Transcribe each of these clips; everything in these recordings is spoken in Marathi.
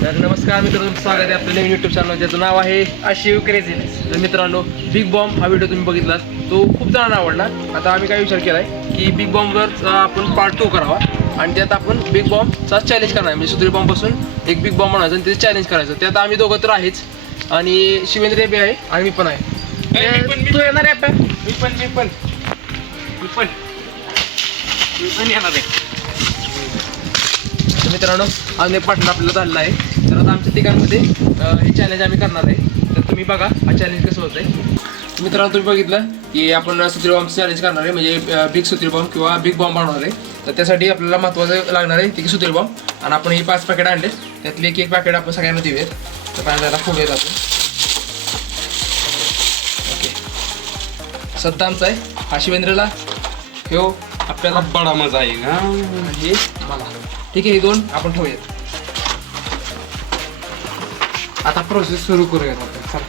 तर नमस्कार मित्रांनो, स्वागत आहे आपल्या नवीन यूट्यूब चॅनल ज्याचं नाव आहे आशिव क्रेझीनेस. तर मित्रांनो, बिग बॉम्ब हा व्हिडिओ तुम्ही बघितलात, तो खूप जणांना आवडला. आता आम्ही काय विचार केला आहे की बिग बॉम्बवर आपण पार्ट 2 करावा आणि त्यात आपण बिग बॉम्बचा चॅलेंज करणार. म्हणजे सुधीर बॉम्बपासून एक बिग बॉम्ब बनवायचा आणि त्याचं चॅलेंज करायचं. त्यात आम्ही दोघं तर आहेच आणि शिवेंद्र बी आहे आणि मी पण आहे. तू येणार आहे आपल्या? मी पण येणार आहे. तर मित्रांनो, अजून एक पार्टनर आपल्याला झालेला आहे. तर आता आमच्या तिघांमध्ये हे चॅलेंज आम्ही करणार आहे. तर तुम्ही बघा हा चॅलेंज कसं होतं आहे. मित्रांनो, तुम्ही बघितलं की आपण सुधीर बॉम्बचं चॅलेंज करणार आहे, म्हणजे बिग सुधीर बॉम्ब किंवा बिग बॉम्ब बनवणार आहे. तर त्यासाठी आपल्याला महत्त्वाचं लागणार आहे ते की सुधीर बॉम्ब. आणि आपण ही 5 पॅकेट आणले, त्यातले एक पॅकेट आपण सगळ्यांना देऊयात. तर पहिल्यांदा फोडूयात आपण. ओके, सद्दामचा आहे, हा शिवेंद्रला, हो आपल्याला बडा मजा येईल हा. आणि हे मला. ठीक आहे, हे 2 आपण ठेवूयात. आता प्रोसेस सुरू करूयात आपण.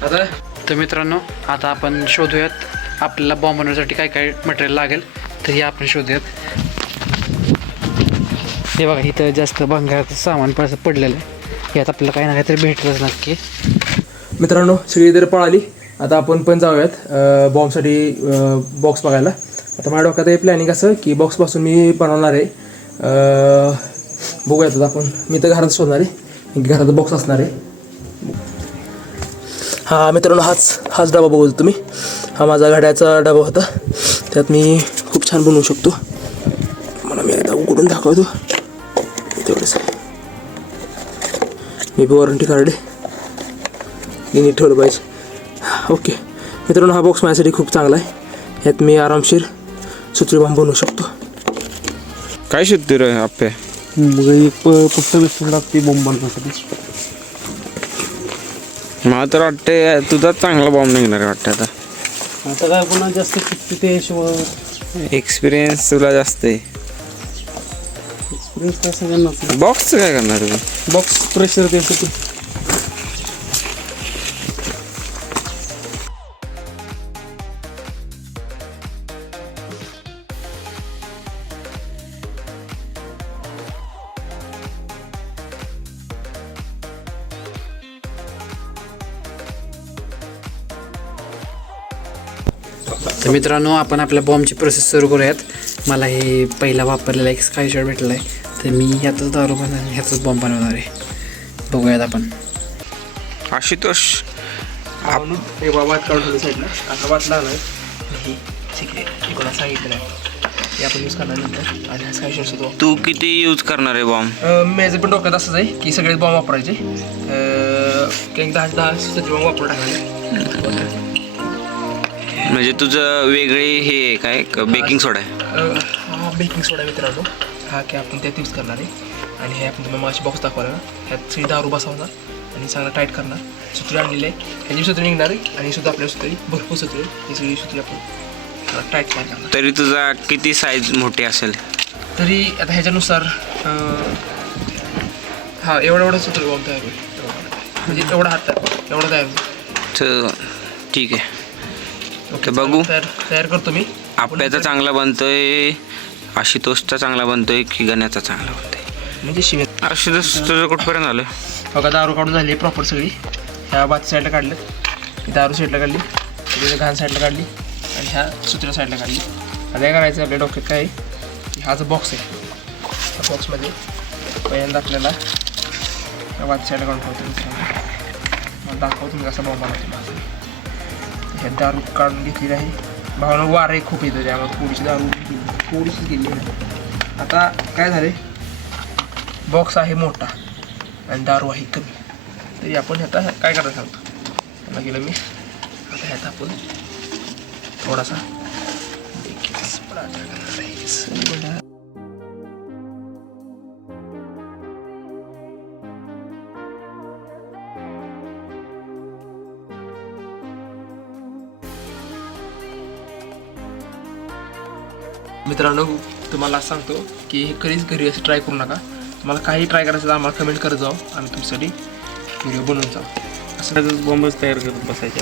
चला आता. तर मित्रांनो, आता आपण शोधूयात आपल्याला बॉम्ब बनवण्यासाठी काय काय मटेरियल लागेल. तर हे आपण शोधूयात. हे बघा, इथं जास्त भंगाराचं सामान पडलेलं आहे. यात आपल्याला काही ना काहीतरी भेटलंच नक्की. मित्रांनो, सगळी तर पळाली. आता आपण पण जाऊयात बॉम्बसाठी बॉक्स बघायला. आता माझ्या डोक्यात हे प्लॅनिंग असं की बॉक्सपासून मी बनवणार आहे. बघूयात आता आपण. मी तर घरात शोधणार आहे, घरात बॉक्स असणार आहे. हा मित्रांनो, हाच डबा बघू तुम्ही. हा माझा घड्याचा डबा होता. त्यात मी खूप छान बनवू शकतो. मला मी एकदा उघडून दाखवतो. तेवढंच मी बी वॉरंटी कार्ड आहे, नीट ठेवलं पाहिजे. ओके मित्रांनो, हा बॉक्स माझ्यासाठी खूप चांगला आहे. ह्यात मी आरामशीर सुत्री बॉम्ब बनवू शकतो. काय शोधतो रे आपे? फक्त विस्तृत लागते बॉम्ब बनवण्यासाठी. मला तर वाटते तुझा चांगला बॉम्ब निघणार आहे वाटतं. आता काय पुन्हा जास्त किती ते हिशोब एक्सपिरियन्स तुला जास्त आहे. एक्सपिरियन्स काय सगळ्यांना. बॉक्सचं काय करणार तुम्ही? बॉक्स प्रेशर द्यायसाठी. तर मित्रांनो, आपण आपल्या बॉम्बची प्रोसेस सुरू करूयात. मला हे पहिला वापरलेला एक स्कायशॉट भेटला आहे. तर मी ह्यातच दारू बनवणार, ह्यातच बॉम्ब बनवणार आहे. बघूयात आपण. आशुतोष हे बाबा काढून साईडला आता वाचला नाही. ही सिक्रेट हे कोणा सांगितलं नाही. हे आपण यूज करणार नंतर. आणि हा स्काय शॉट सुद्धा तू किती यूज करणार आहे बॉम्ब? माझं पण डोक्यात असंच आहे की सगळे बॉम्ब वापरायचे. काही 10 सुद्धा बॉम्ब वापरून टाकायचे. म्हणजे तुझं वेगळे हे काय बेकिंग सोडा आहे? हा बेकिंग सोडा मित्रांनो, हा की आपण त्यात यूज करणार आहे. आणि हे आपण तुम्हाला माशी बॉक्स दाखवला ना, ह्यात सगळी दारू बसवणार आणि चांगला टाईट करणार. सुत्री आणलेली आहे, ह्याची सुत्री निघणार आहे आणि सुद्धा आपल्या सुत्री भरपूर सुत्री ही सगळी सुत्री आपण टाईट काय करणार. तरी तुझा किती साईज मोठी असेल? तरी आता ह्याच्यानुसार हा एवढा सुत्री बॉम्ब तयार होईल. म्हणजे एवढा हात एवढा तयार होईल. तर ठीक आहे. ओके, बघू. तयार करतो मी. आप्याचा चांगला बनतोय, आशुतोषचा चांगला बनतोय की गण्याचा चांगला बनतोय? म्हणजे शिवे. आशुतोष तुझं कुठपर्यंत आलं? बघा, दारू काढून झाली प्रॉपर सगळी. ह्या बात साईडला काढलं, ही दारू साईडला काढली, तिथे घाण साईडला काढली आणि ह्या सुत्र्या साईडला काढली. आता काय करायचं आपल्या डोक्यात काय आहे की हा जो बॉक्स आहे, त्या बॉक्समध्ये पहिल्यांदा आपल्याला ह्या बात साईडला काढून ठेवतो. मला दाखवतो मी कसा बॉम्ब बनवतो माझा. ह्या दारू काढून घेतलेली आहे. भावना वारे खूप येतं त्यामुळे थोडीशी गेली आहे. आता काय झालं, बॉक्स आहे मोठा आणि दारू आहे कमी. तरी आपण आता काय करायला सांगतो त्याला गेलं मी. आता ह्यात आपण थोडासा मित्रांनो, तुम्हाला सांगतो की हे कधीच घरी असं ट्राय करू नका. तुम्हाला काही ट्राय करायचं तर आम्हाला कमेंट करत जाऊ, आम्ही तुमच्यासाठी व्हिडिओ बनवून जाऊ. असं बॉम्बच तयार करत बसायचे.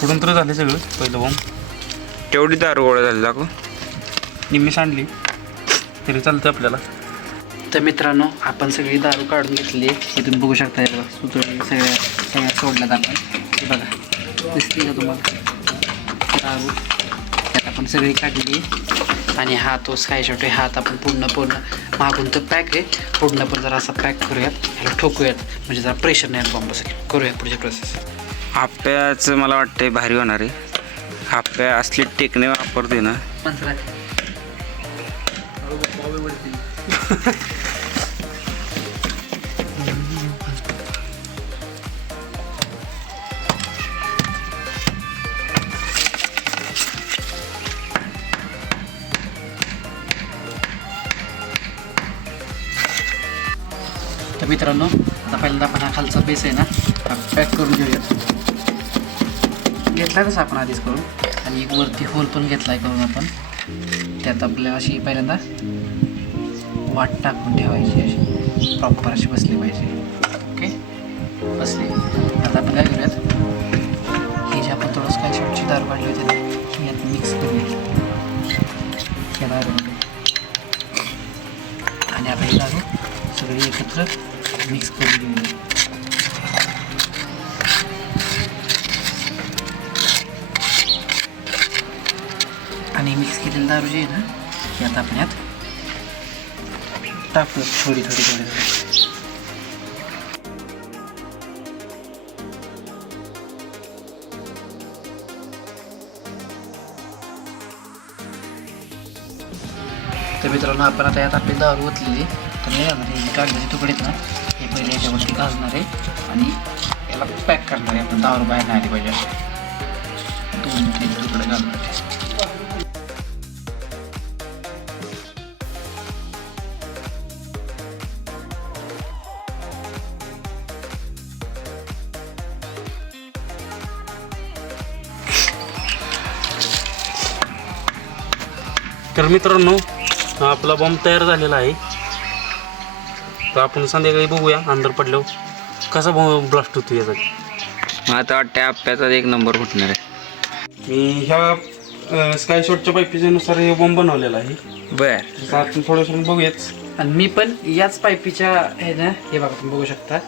कुठून तर झाले सगळं पहिलं बॉम्ब. तेवढी दारू गोळा झाली दाखव. निम्मी सांडली तरी चालतं आपल्याला. तर मित्रांनो आपण सगळी दारू काढून घेतली आहे. हे तुम्ही बघू शकता. हे बघा सुतळी सगळ्या सोडल्यात आपण. हे बघा दिसते का तुम्हाला दारू त्यात आपण सगळी काढली. आणि हा तो स्काय शॉट आहे. हात आपण पूर्ण मागून तर पॅक आहे. पूर्ण पण जरा असा पॅक करूयात. ह्याला ठोकूयात म्हणजे जरा प्रेशर नाही बॉम्ब बसेल. करूयात पुढची प्रोसेस. आप्याचं मला वाटतंय भारी होणार आहे. आप्या असली टेकणे वापरते ना. तर मित्रांनो आता पहिल्यांदा आपण हा खालचा बेस आहे ना हा पॅक करून घेऊयात. घेतला तसं आपण आधीच करून. आणि एक वरती होल पण घेतला आहे करून आपण. त्यात आपल्याला अशी पहिल्यांदा वाट टाकून ठेवायची. अशी प्रॉपर अशी बसली पाहिजे. ओके बसली. आता आपण काय करूयात हे जे आपण थोडं स्काय शॉटची दारू काढली होती ना ही यात मिक्स करूया या दारूमध्ये. आणि आता ही दारू सगळी एकत्र मिक्स करून घेऊया. आणि मिक्स केलेली दारू जी आहे ना ती आता आपण यात टाकू थोडी. तर मित्रांनो आपण आता यात आपली दारू ओतलेली. तर नाही जाणार हे कागदाचे तुकडे आहेत ना हे पहिले याच्यावरती घालणार आहे आणि याला पॅक करणार आहे. आपण दारू बाहेर नाही आली पाहिजे असे 2-3 तुकडे घालणार आहे. तर मित्रांनो हा आपला बॉम्ब तयार झालेला आहे. तर आपण संध्याकाळी बघूया अंधार पडल्यावर कसा बॉम्ब ब्लास्ट होतो याचा. मला तर वाटतं आप्याचा एक नंबर फुटणार आहे. मी ह्या स्काय शॉटच्या पाईपीच्यानुसार हे बॉम्ब बनवलेला आहे. बर आपण थोडंसं बघूयाच. आणि मी पण याच पाईपीच्या हे ना हे बघा तुम्ही बघू शकता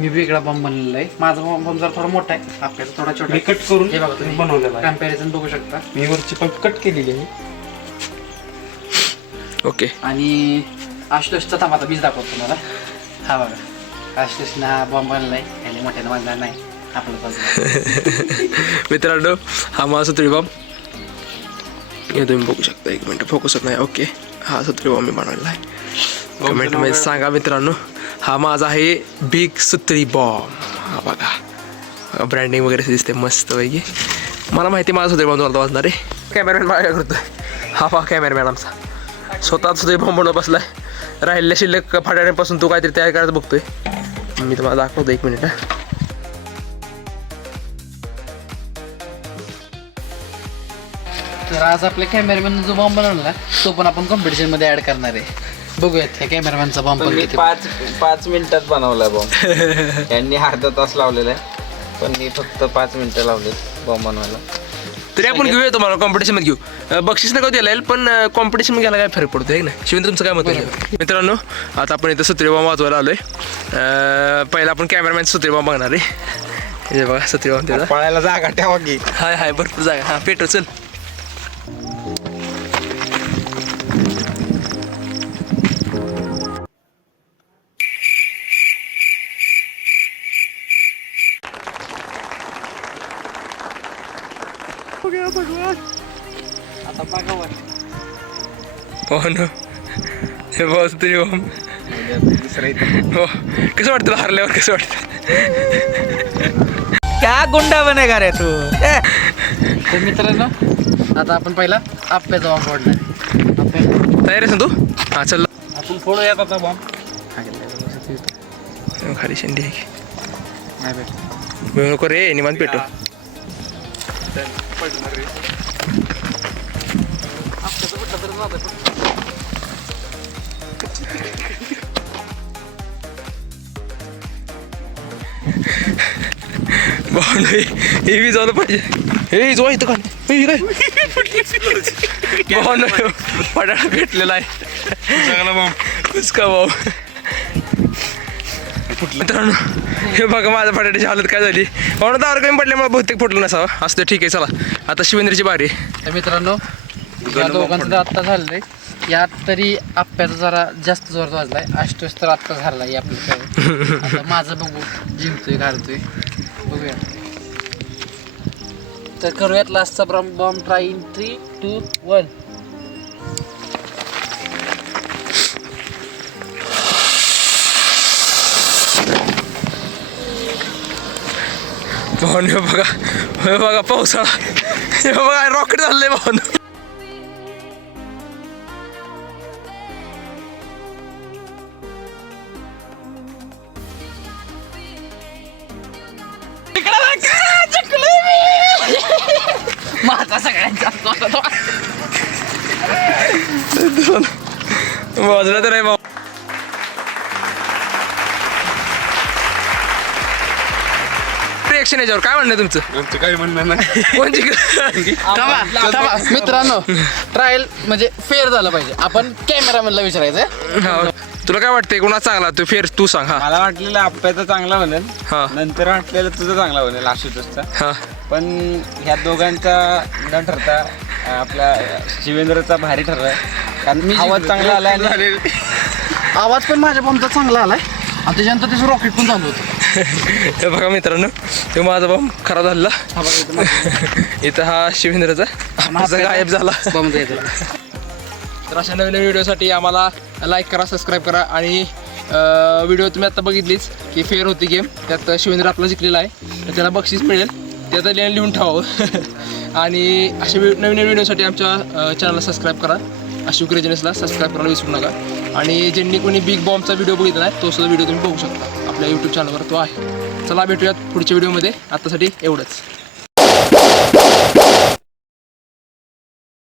मी वेगळा बॉम्ब बनलेला आहे. माझा बॉम्ब जरा थोडा मोठा आहे. आपल्याला थोडा छोटा मी कट करून हे बघा तुम्ही बनवलेला आहे. कम्पॅरिझन बघू शकता. मी वरची पाईप कट केलेली आहे. ओके. आणि आशुतोषचा थांबा आता बीज दाखवतो तुम्हाला. हा बघा आशुतोषनं हा बॉम्ब बनला आहे. याने मोठ्यानं बांधला नाही आपलं बाजू. मित्रांनो हा माझा सुत्री बॉम्ब हे तुम्ही बघू शकता. एक मिनटं फोकस होत नाही. ओके हा सुत्री बॉम्ब मी बनवलेला आहे. कमेंटमध्ये सांगा मित्रांनो. हा माझा आहे बिग सुत्री बॉम्ब. हा बघा ब्रँडिंग वगैरे दिसते मस्त पैकी. मला माहिती माझा सुत्री बॉम्ब तुम्हाला वाजणार आहे. कॅमेरामॅन बघा काय करतोय. हा पहा कॅमेरामॅन आमचा स्वतःच सुत्री बॉम्ब बनवत बसलाय. राहिलेल्या शिल्लक फाटाण्यापासून तो काहीतरी तयार करायचं बघतोय. मी तुम्हाला दाखवतो एक मिनिट. तर आज आपल्या कॅमेरामॅन जो बॉम्ब बनवला तो पण आपण कॉम्पिटिशनमध्ये ॲड करणार आहे. बघूयात ह्या कॅमेरामॅनचा बॉम्ब पण मी किती. 5 मिनिटात बनवला बॉम्ब. यांनी अर्धा तास लावलेला आहे पण मी फक्त 5 मिनिटं लावले बॉम्ब बनवायला. तरी आपण घेऊया तुम्हाला कॉम्पिटिशनमध्ये घेऊ. बक्षीस नका द्यायला येईल पण कॉम्पिटिशन घ्यायला काय फरक पडतो आहे ना. शिवेंद्र तुमचं काय मत आहे. मित्रांनो आता आपण इथं सुत्री बॉम्ब वाजवायला आलोय. पहिला आपण कॅमेरामॅन सुत्री बॉम्ब बघणार आहे. हे बघा सुत्री बॉम्ब त्याचा. पळायला जागा ठेवा की. हाय भरपूर जागा. हां पेट्रोल चल. आता बघा हो ना हे बघ सुत्री बॉम्ब. हो कसं वाटतं तुला हरल्यावर कसं वाटतं. क्या गुंडा बनेगा रे तू. तर मित्रांनो आता आपण पहिला आप्याचा बॉम्ब फोडणार आहे. तयार आहेस ना तू. हां चल आपण फोडूयात आता बॉम्ब. खाली शेंडी आहे की मिळू नको रे निवांत पेटो. हे विजावलं पाहिजे. हे जो इथं काय फटाळा भेटलेला आहे. चांगला बॉम्ब. उसका भाऊ मित्रांनो हे बघा माझ्या बटाट्याची हालत काय झाली म्हणून दारू कमी पडल्यामुळे बहुतेक फुटलं नसावं असं ठीक आहे. चला आता शिवेंद्रची बारी. तर मित्रांनो या दोघांचं तर आत्ता झालं आहे. यात तरी आप्प्याचा जरा जास्त जोर वाजलाय. आष्टोस तर आत्ता झाला आहे आपलं. आता माझं बघू जिंकतोय घालतोय बघूया. तर करूयात लास्टचा बॉम्ब ट्राय इन 3, 2, 1. भाऊन हे बघा हे बघा पावसाळा हे बघा रॉकेट झालंय भाऊन. माझा सगळ्यांचा वाजलं तर नाही भाऊ. रिएक्शन याच्यावर काय म्हणणं तुमचं? काही म्हणणं नाही. कोणची मित्रांनो ट्रायल म्हणजे फेअर झालं पाहिजे. आपण कॅमेरामॅनला विचारायचं. तुला काय वाटतंय कोणा चांगला तू फेर तू सांग. हा मला वाटलेलं आप्याचा चांगला बनेल, हा नंतर वाटलेलं तुझं चांगला बनेल आशुतोषचा. हा पण ह्या दोघांचा न ठरता आपला शिवेंद्रचा भारी ठरला, कारण आवाज चांगला आला आणि आवाज पण माझ्या बॉम्बचा चांगला आलाय आणि त्याच्यानंतर त्याचं रॉकेट पण चालू होतं. हे बघा मित्रांनो ते माझा बॉम्ब खराब झाला. इथं हा शिवेंद्रचा माझा गायब झाला. बॉम्ब द्यायचा. तर अशा नवीन व्हिडिओसाठी आम्हाला लाईक करा, सबस्क्राईब करा आणि व्हिडिओ तुम्ही आता बघितलीच की फेअर होती गेम. त्यात शिवेंद्र आपला जिंकलेला आहे तर त्याला बक्षीस मिळेल ते आता लिहून ठेवावं. आणि अशा नवीन व्हिडिओसाठी आमच्या चॅनलला सबस्क्राईब करा. अशोक रेजनेसला सबस्क्राईब करायला विसरू नका. आणि ज्यांनी कोणी बिग बॉम्बचा व्हिडिओ बघितला नाही तो सुद्धा व्हिडिओ तुम्ही बघू शकता आपल्या यूट्यूब चॅनलवर तो आहे. चला भेटूयात पुढच्या व्हिडिओमध्ये. आत्तासाठी एवढंच.